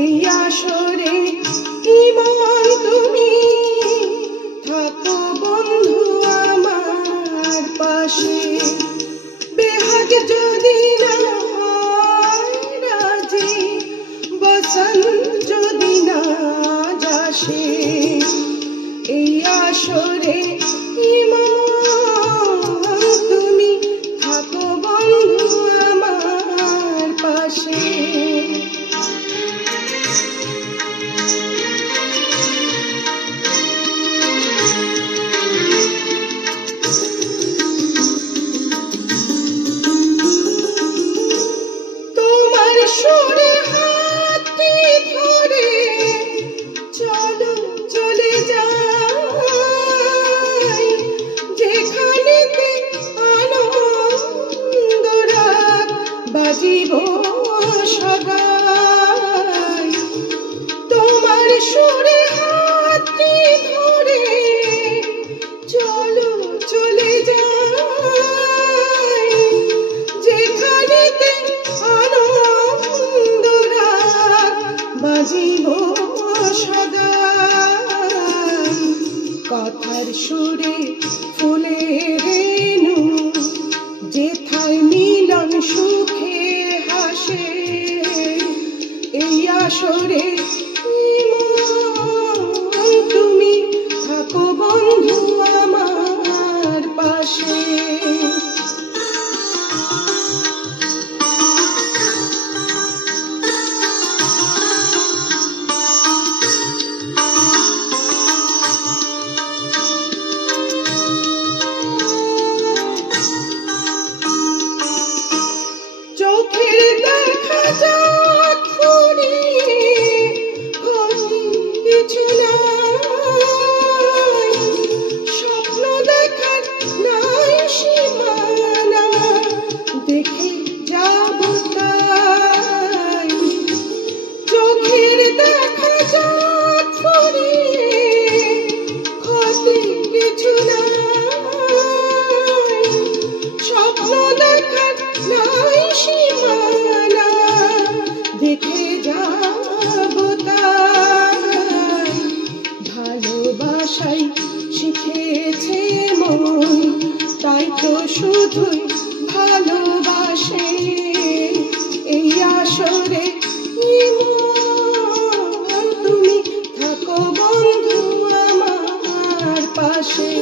এই আসরে ইমান তুমি থাকো বন্ধু আমার পাশে। বেহাগ যদি না হয় রাজি, বসন্ত যদি না যাসে, এই আসরে ইমান তুমি থাকো বন্ধু আমার পাশে। তোমার সুরে হাতটি ধরে চলো চলে যাই, যেখানেতে আনন্দ রাত বাজিব সদাই। তোমার সুরে হাতটি ধরে চলো চলে যাই, যেখানেতে আনন্দ রাত বাজিব সদাই। কথার সুরে ফুলের রেণু যেথায় মিলন সুখে হাসে, এই আসরে ইমান তুমি থাকো বন্ধু আমার পাশে। চোখের দেখা যাক ফুরিয়ে কিছু নাই, স্বপ্ন দেখার নাই সীমানা, দেখে যাব তাই। চোখের দেখা যাক ফুরিয়ে ক্ষতি কিছু নাই, স্বপ্ন দেখার নাই সীমানা, দেখে যাব তাই। ভালোবাসাই শিখেছে মন, তাই তো শুধুই ভালোবাসে, এই আসরে ইমান তুমি থাকো বন্ধু আমার পাশে।